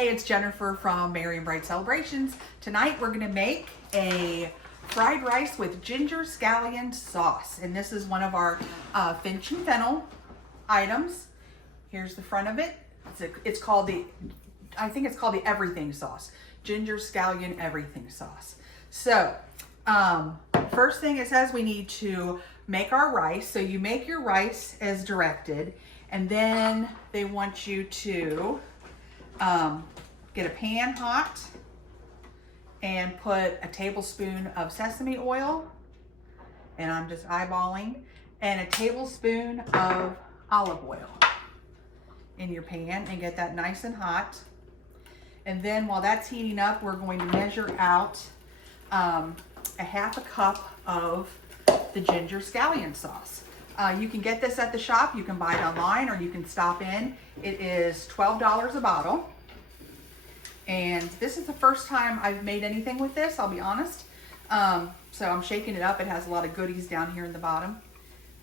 Hey, it's Jennifer from Merry and Bright Celebrations. Tonight we're gonna make a fried rice with ginger scallion sauce. And this is one of our Finch and Fennel items. Here's the front of it. It's called the, I think it's called the everything sauce. Ginger scallion everything sauce. So, first thing it says we need to make our rice. So you make your rice as directed, and then they want you to get a pan hot and put a tablespoon of sesame oil, and I'm just eyeballing, and a tablespoon of olive oil in your pan, and get that nice and hot. And then while that's heating up, we're going to measure out a half a cup of the ginger scallion sauce. You can get this at the shop, you can buy it online, or you can stop in. It is $12 a bottle. And this is the first time I've made anything with this, I'll be honest. So I'm shaking it up. It has a lot of goodies down here in the bottom.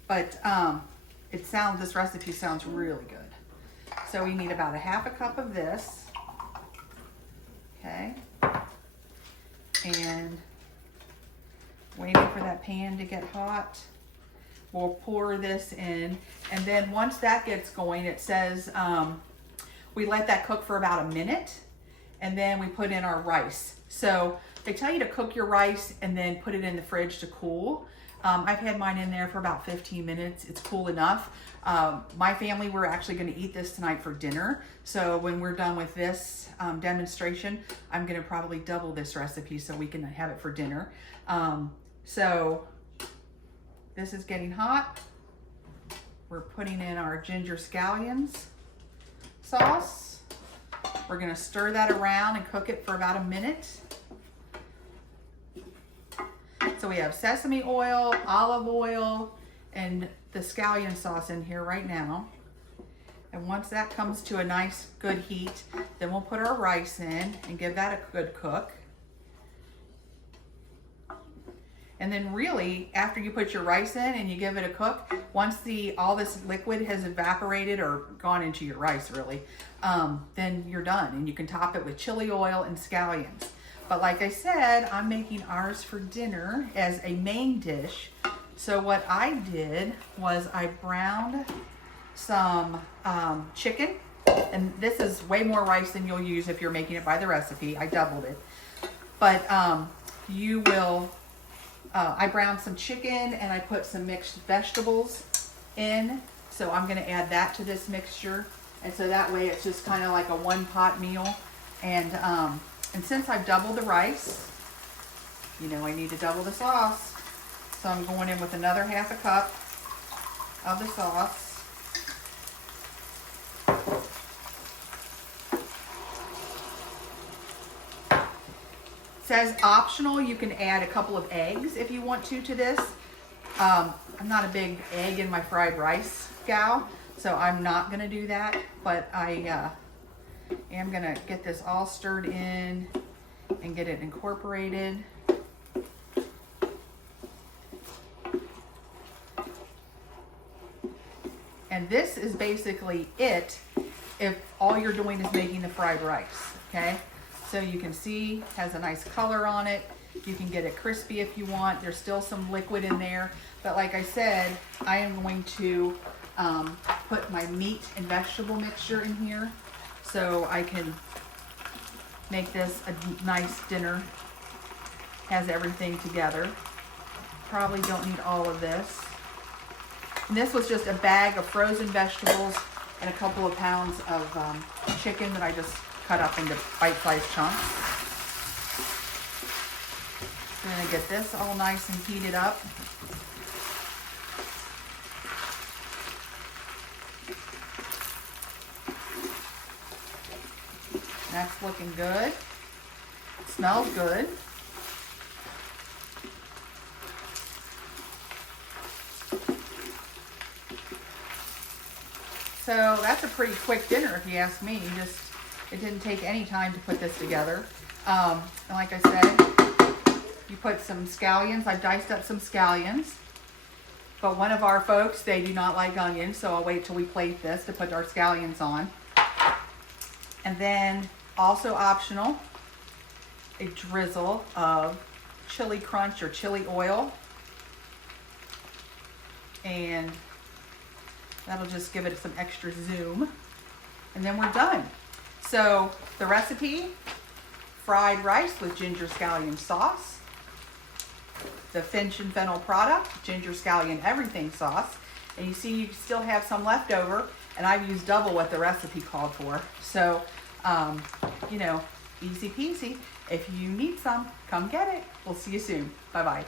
But this recipe sounds really good. So we need about a half a cup of this. Okay. And waiting for that pan to get hot. We'll pour this in, and then once that gets going, it says we let that cook for about a minute, and then we put in our rice. So they tell you to cook your rice and then put it in the fridge to cool. I've had mine in there for about 15 minutes. It's cool enough. My family, we're actually going to eat this tonight for dinner. So when we're done with this demonstration, I'm going to probably double this recipe so we can have it for dinner. So this is getting hot. We're putting in our ginger scallions sauce. We're gonna stir that around and cook it for about a minute. So we have sesame oil, olive oil, and the scallion sauce in here right now. And once that comes to a nice good heat, then we'll put our rice in and give that a good cook. And then really, after you put your rice in and you give it a cook, once all this liquid has evaporated or gone into your rice really, then you're done. And you can top it with chili oil and scallions. But like I said, I'm making ours for dinner as a main dish. So what I did was I browned some chicken. And this is way more rice than you'll use if you're making it by the recipe. I doubled it. But you will... I browned some chicken and I put some mixed vegetables in. So I'm going to add that to this mixture. And so that way it's just kind of like a one pot meal. And since I've doubled the rice, you know I need to double the sauce. So I'm going in with another half a cup of the sauce. Says optional, you can add a couple of eggs if you want to this. I'm not a big egg in my fried rice gal, so I'm not gonna do that, but I am gonna get this all stirred in and get it incorporated. And this is basically it if all you're doing is making the fried rice, okay? So you can see, has a nice color on it. You can get it crispy if you want. There's still some liquid in there. But like I said, I am going to put my meat and vegetable mixture in here so I can make this a nice dinner. Has everything together. Probably don't need all of this. And this was just a bag of frozen vegetables and a couple of pounds of chicken that I just cut up into bite-sized chunks. We're gonna get this all nice and heated up. That's looking good. It smells good. So that's a pretty quick dinner if you ask me. It didn't take any time to put this together. And like I said, you put some scallions. I diced up some scallions. But one of our folks, they do not like onions, so I'll wait till we plate this to put our scallions on. And then Also optional, a drizzle of chili crunch or chili oil. And that'll just give it some extra zoom. And then we're done. So the recipe, fried rice with ginger scallion sauce. The Finch and Fennel product, ginger scallion everything sauce. And you see you still have some left over, and I've used double what the recipe called for. So, you know, easy peasy. If you need some, come get it. We'll see you soon. Bye-bye.